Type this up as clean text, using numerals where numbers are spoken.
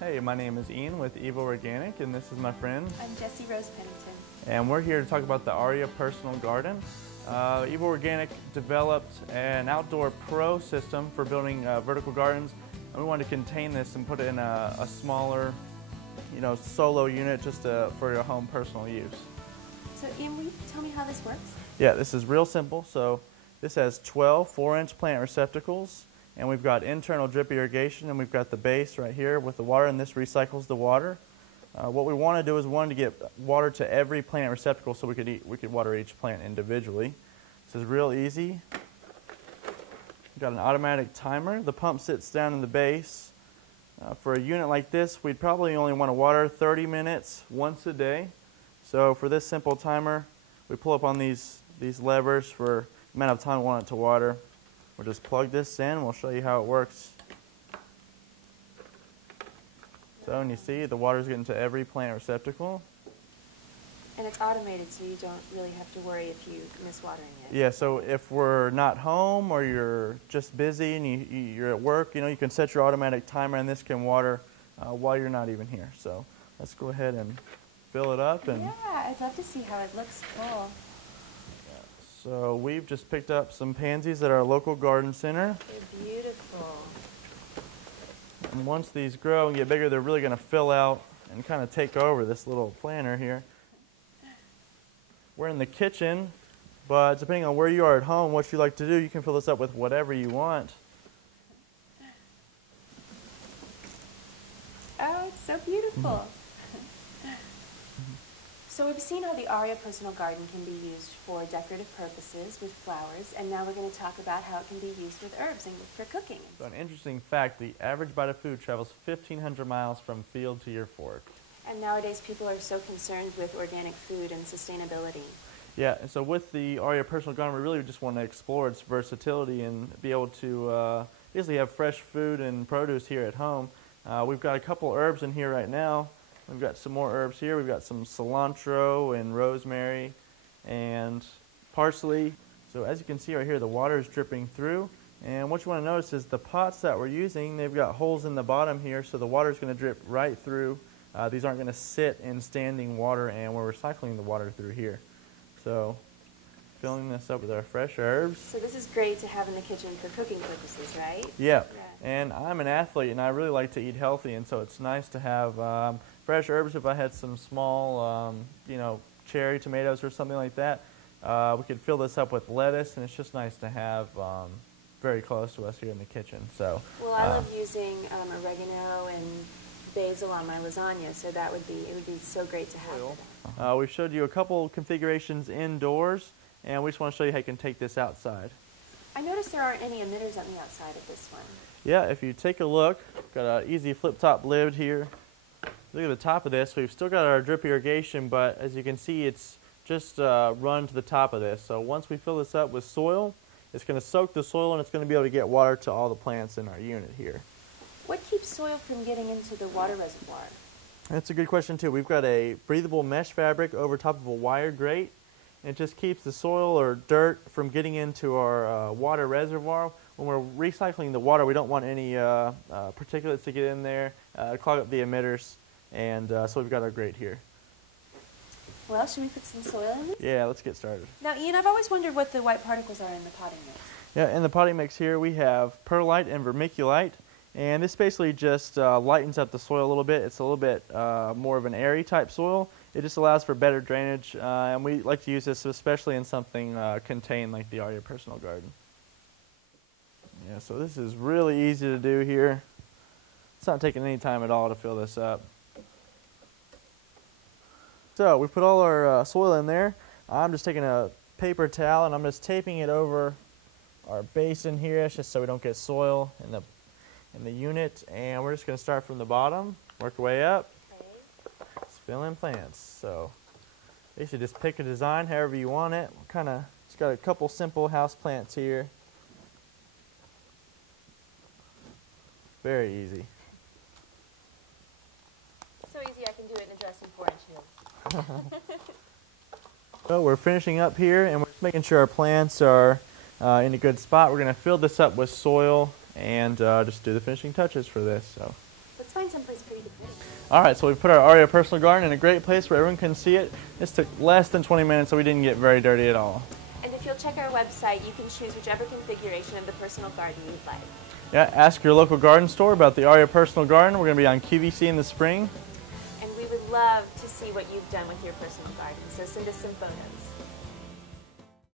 Hey, my name is Ian with EvoOrganic, and this is my friend. I'm Jessie Rose Pennington. And we're here to talk about the Aria personal garden. EvoOrganic developed an outdoor pro system for building vertical gardens, and we wanted to contain this and put it in a smaller, solo unit just for your home personal use. So Ian, will you tell me how this works? Yeah, this is real simple. So this has 12 4-inch plant receptacles, and we've got internal drip irrigation, and we've got the base right here with the water, and this recycles the water. What we want to do is we wanted to get water to every plant receptacle so we could water each plant individually. This is real easy. We've got an automatic timer. The pump sits down in the base. For a unit like this, we'd probably only want to water 30 minutes once a day. So for this simple timer, we pull up on these levers for the amount of time we want it to water. We'll just plug this in. We'll show you how it works. So, and you see the water's getting to every plant receptacle. And it's automated, so you don't really have to worry if you miss watering it. Yeah, so if we're not home or you're just busy and you're at work, you can set your automatic timer, and this can water while you're not even here. So let's go ahead and fill it up. And yeah, I'd love to see how it looks full. So we've just picked up some pansies at our local garden center. They're beautiful. And once these grow and get bigger, they're really going to fill out and kind of take over this little planter here. We're in the kitchen, but depending on where you are at home, what you like to do, you can fill this up with whatever you want. Oh, it's so beautiful. So we've seen how the Aria personal garden can be used for decorative purposes with flowers, and now we're going to talk about how it can be used with herbs and for cooking. So an interesting fact, the average bite of food travels 1,500 miles from field to your fork. And nowadays people are so concerned with organic food and sustainability. Yeah, and so with the Aria personal garden, we really just want to explore its versatility and be able to basically have fresh food and produce here at home. We've got a couple herbs in here right now. We've got some more herbs here. We've got some cilantro and rosemary and parsley. So as you can see right here, the water is dripping through. And what you want to notice is the pots that we're using, they've got holes in the bottom here, so the water is going to drip right through. These aren't going to sit in standing water, and we're recycling the water through here. So filling this up with our fresh herbs. So this is great to have in the kitchen for cooking purposes, right? Yeah. And I'm an athlete, and I really like to eat healthy, and so it's nice to have fresh herbs. If I had some small, cherry tomatoes or something like that, we could fill this up with lettuce, and it's just nice to have very close to us here in the kitchen. So. Well, I love using oregano and basil on my lasagna, so it would be so great to have. We've showed you a couple configurations indoors, and we just want to show you how you can take this outside. I noticed there aren't any emitters on the outside of this one. Yeah, if you take a look, got an easy flip-top lid here. Look at the top of this. We've still got our drip irrigation, but as you can see, it's just run to the top of this. So once we fill this up with soil, it's going to soak the soil, and it's going to be able to get water to all the plants in our unit here. What keeps soil from getting into the water reservoir? That's a good question, too. We've got a breathable mesh fabric over top of a wire grate. It just keeps the soil or dirt from getting into our water reservoir. When we're recycling the water, we don't want any particulates to get in there, clog up the emitters, and so we've got our grate here. Well, should we put some soil in this? Yeah, let's get started. Now, Ian, I've always wondered what the white particles are in the potting mix. Yeah, in the potting mix here, we have perlite and vermiculite, and this basically just lightens up the soil a little bit. It's a little bit more of an airy type soil. It just allows for better drainage, and we like to use this especially in something contained like the Aria personal garden. Yeah, so this is really easy to do here. It's not taking any time at all to fill this up. So we put all our soil in there. I'm just taking a paper towel and I'm just taping it over our basin here. It's just so we don't get soil in the unit. And we're just going to start from the bottom, work our way up. Just fill in plants. So basically just pick a design however you want it. Just got a couple simple house plants here. Very easy. So easy I can do it in a dress and 4-inch heels. So we're finishing up here, and we're just making sure our plants are in a good spot. We're going to fill this up with soil and just do the finishing touches for this. So Let's find someplace pretty to Alright, so we put our Aria personal garden in a great place where everyone can see it. This took less than 20 minutes, so we didn't get very dirty at all. And if you'll check our website, you can choose whichever configuration of the personal garden you'd like. Yeah, ask your local garden store about the Aria personal garden. We're going to be on QVC in the spring. And we would love to see what you've done with your personal garden, so send us some photos.